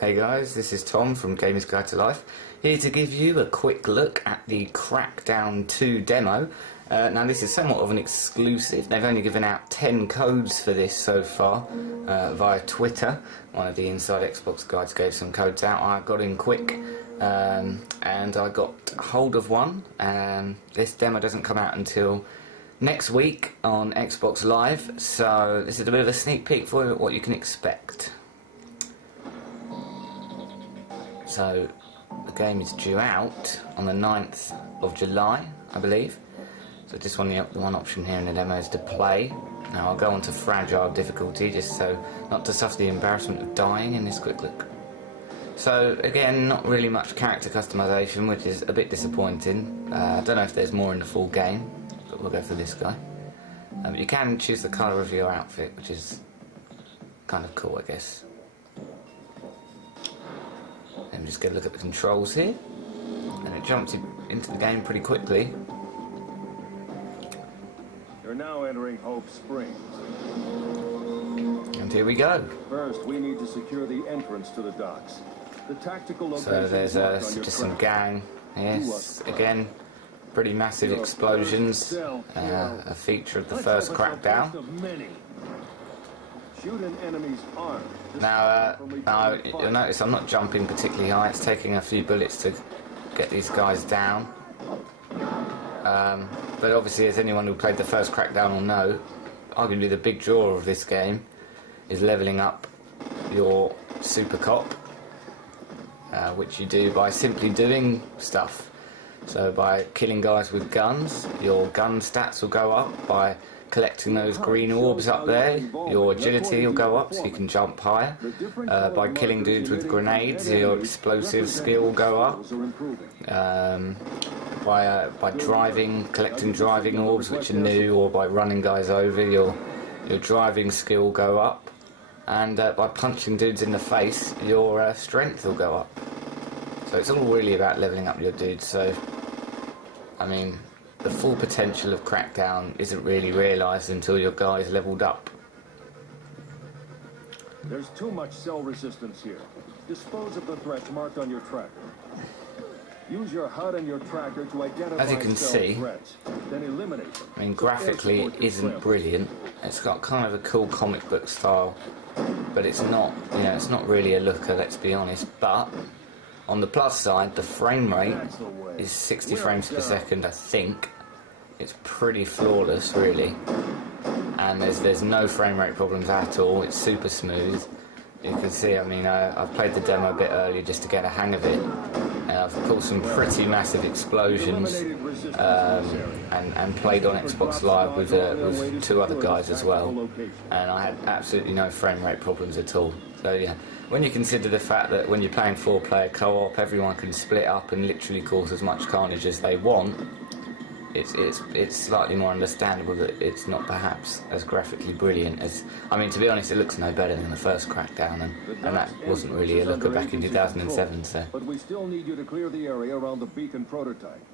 Hey guys, this is Tom from Gamers Guide to Life, here to give you a quick look at the Crackdown 2 demo. Now this is somewhat of an exclusive. They've only given out 10 codes for this so far via Twitter. One of the Inside Xbox guys gave some codes out. I got in quick and I got hold of one. This demo doesn't come out until next week on Xbox Live, so this is a bit of a sneak peek for you at what you can expect. So the game is due out on the 9th of July, I believe. So just the one option here in the demo is to play. Now I'll go on to fragile difficulty just so not to suffer the embarrassment of dying in this quick look. So again, not really much character customization, which is a bit disappointing. I don't know if there's more in the full game, but we'll go for this guy. You can choose the colour of your outfit, which is kind of cool, I guess. And just get a look at the controls here, and it jumps into the game pretty quickly. You're now entering Hope Springs. And here we go. First, we need to secure the entrance to the docks. The tactical location. So there's just some gang. Yes, again, pretty massive explosions. A feature of the first Crackdown. Shoot an enemy's arm. Now, you'll notice I'm not jumping particularly high. It's taking a few bullets to get these guys down. But obviously, as anyone who played the first Crackdown will know, arguably the big draw of this game is levelling up your super cop, which you do by simply doing stuff. So by killing guys with guns, your gun stats will go up. By collecting those green orbs up there, your agility will go up so you can jump higher. By killing dudes with grenades, your explosive skill will go up. By collecting driving orbs which are new, or by running guys over, your driving skill will go up. And by punching dudes in the face, your strength will go up. So it's all really about levelling up your dudes. So, I mean, the full potential of Crackdown isn't really realised until your guy's levelled up. There's too much cell resistance here. Dispose of the threats marked on your tracker. Use your HUD and your tracker to identify as you can see, threats, then eliminate them. I mean, graphically it isn't brilliant. It's got kind of a cool comic book style, but it's not, it's not really a looker, let's be honest. But on the plus side, the frame rate is 60 frames per second, I think. It's pretty flawless, really. And there's no frame rate problems at all. It's super smooth. You can see, I mean, I've played the demo a bit earlier just to get a hang of it. I've pulled some pretty massive explosions and played on Xbox Live with two other guys as well. And I had absolutely no frame rate problems at all. So yeah, when you consider the fact that when you're playing 4-player co-op, everyone can split up and literally cause as much carnage as they want, it's slightly more understandable that it's not perhaps as graphically brilliant as... I mean, to be honest, it looks no better than the first Crackdown, and that wasn't really a looker back in 2007, so... But we still need you to clear the area around the beacon prototype.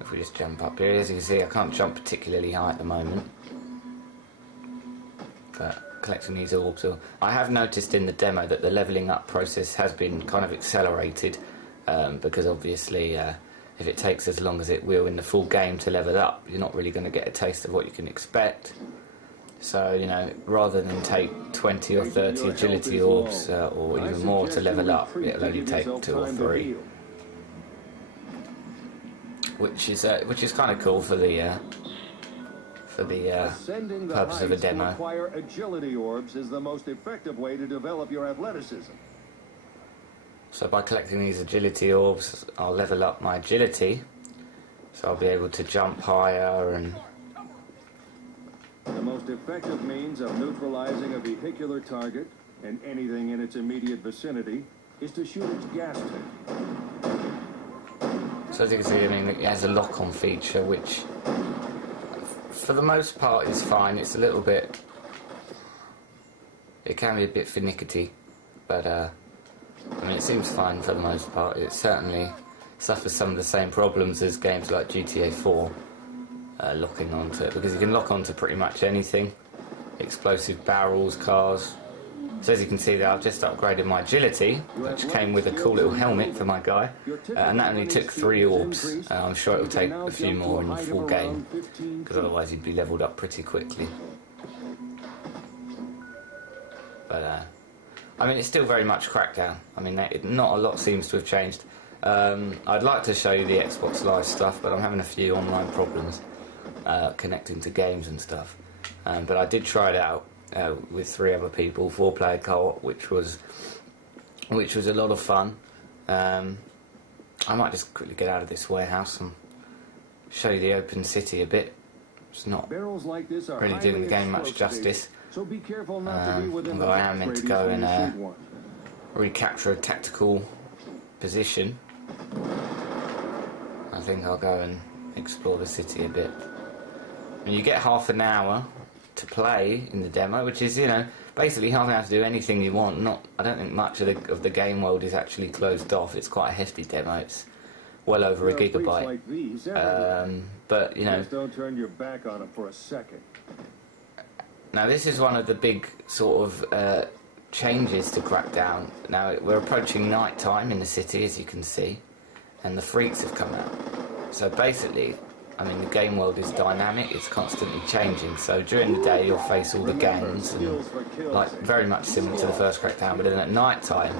If we just jump up here, as you can see, I can't jump particularly high at the moment. But collecting these orbs... I have noticed in the demo that the levelling up process has been kind of accelerated, because obviously... if it takes as long as it will in the full game to level up, you're not really going to get a taste of what you can expect. So, rather than take 20 or 30 agility orbs, or even more to level up, it'll only take 2 or 3. Which is kind of cool for the purpose of a demo. Acquire agility orbs is the most effective way to develop your athleticism. So by collecting these agility orbs, I'll level up my agility, so I'll be able to jump higher and... The most effective means of neutralizing a vehicular target and anything in its immediate vicinity is to shoot its gas tank. So as you can see, I mean, it has a lock-on feature, which for the most part is fine. It's a little bit... It can be a bit finicky, but I mean, it seems fine for the most part. It certainly suffers some of the same problems as games like GTA 4 locking onto it, because you can lock onto pretty much anything. Explosive barrels, cars, So as you can see there, I've just upgraded my agility, which came with a cool little helmet for my guy, and that only took 3 orbs. I'm sure it will take a few more in the full game, because otherwise he'd be leveled up pretty quickly. But I mean, it's still very much Crackdown. I mean, not a lot seems to have changed. I'd like to show you the Xbox Live stuff, but I'm having a few online problems connecting to games and stuff. But I did try it out with 3 other people, 4-player co-op, which was a lot of fun. I might just quickly get out of this warehouse and show you the open city a bit. It's not really doing the game much justice. So be careful not to be within although I am meant to go and recapture a tactical position. I think I'll go and explore the city a bit. And you get half an hour to play in the demo, which is, you know, basically half an hour to do anything you want. I don't think much of the game world is actually closed off. It's quite a hefty demo. It's well over a gigabyte. Like these, but you know, just don't turn your back on them for a second. Now this is one of the big sort of changes to Crackdown. Now we're approaching night time in the city, as you can see, and the freaks have come out. So basically, I mean, the game world is dynamic, it's constantly changing. So during the day you'll face all the gangs, and like very much similar to the first Crackdown, but then at night time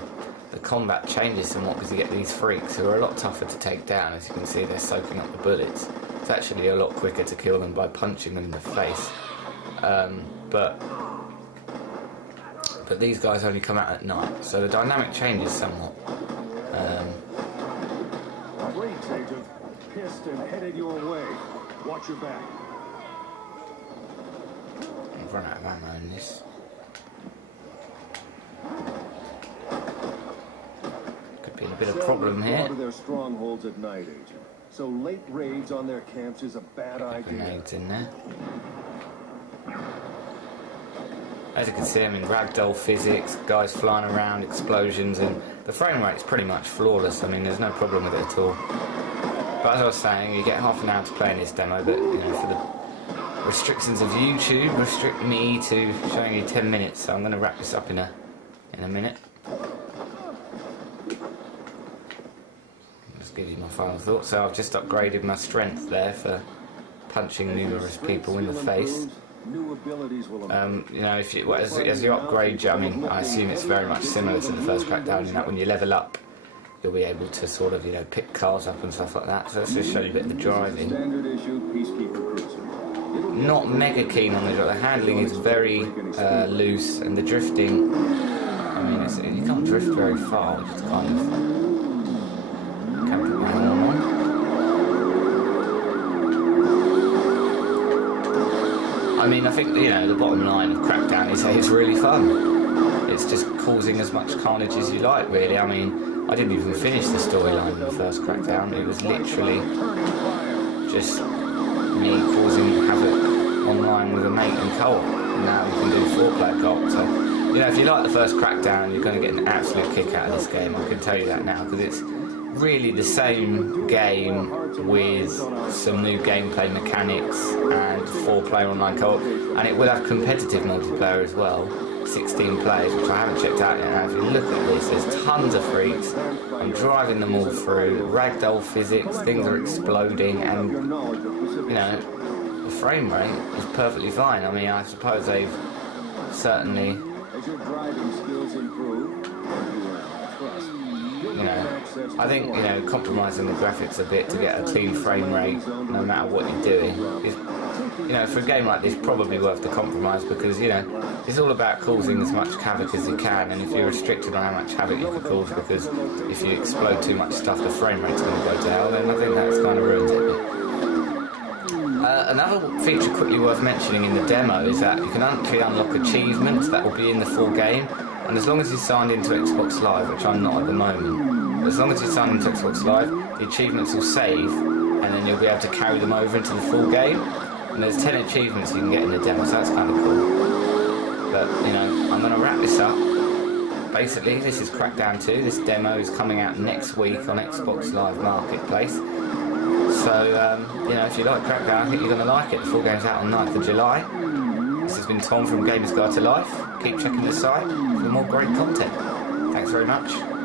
the combat changes somewhat because you get these freaks who are a lot tougher to take down. As you can see, they're soaking up the bullets. It's actually a lot quicker to kill them by punching them in the face. But these guys only come out at night, so the dynamic changes somewhat. Freaks, Agent. Pissed and headed your way. Watch your back. I've run out of ammo in this. Could be a bit of problem here. Their strongholds at night, Agent. So late raids on their camps is a bad idea. Grenades in there. As you can see, I'm in ragdoll physics, guys flying around, explosions, and the frame rate's pretty much flawless. I mean, there's no problem with it at all. But as I was saying, you get half an hour to play in this demo, but you know, for the restrictions of YouTube, restrict me to showing you 10 minutes. So I'm going to wrap this up in a minute. Just give you my final thoughts. So I've just upgraded my strength there for punching numerous people in the face. You know, if you, as you upgrade, I mean, I assume it's very much similar to the first Crackdown in that when you level up, you'll be able to sort of, you know, pick cars up and stuff like that. So let's just show you a bit of the driving. Not mega keen on the driving. The handling is very loose, and the drifting, I mean, you can't drift very far, which is kind of can't put my hand on. I mean, I think, you know, the bottom line of Crackdown is that it's really fun. It's just causing as much carnage as you like, really. I mean, I didn't even finish the storyline in the first Crackdown. It was literally just me causing havoc online with a mate in co-op. And now you can do 4-player co-op. So, you know, if you like the first Crackdown, you're going to get an absolute kick out of this game. I can tell you that now, because it's really the same game with some new gameplay mechanics and 4-player online co-op, and it will have competitive multiplayer as well, 16 players, which I haven't checked out yet. Now if you look at this, there's tons of freaks. I'm driving them all through, ragdoll physics, things are exploding, and you know, the frame rate is perfectly fine. I mean, I suppose they've certainly, you know, I think, you know, compromising the graphics a bit to get a clean frame rate no matter what you're doing is, you know, for a game like this, probably worth the compromise, because, you know, it's all about causing as much havoc as you can, and if you're restricted on how much havoc you can cause, because if you explode too much stuff, the frame rate's going to go to hell, then I think that's kind of ruins it. Another feature quickly worth mentioning in the demo is that you can actually unlock achievements that will be in the full game. And as long as you're signed into Xbox Live, which I'm not at the moment, as long as you're signed into Xbox Live, the achievements will save, and then you'll be able to carry them over into the full game. And there's 10 achievements you can get in the demo, so that's kind of cool. But, you know, I'm going to wrap this up. Basically, this is Crackdown 2. This demo is coming out next week on Xbox Live Marketplace. So, you know, if you like Crackdown, I think you're going to like it. The full game's out on 9th of July. This has been Tom from Gamers Guide to Life. Keep checking the site for more great content. Thanks very much.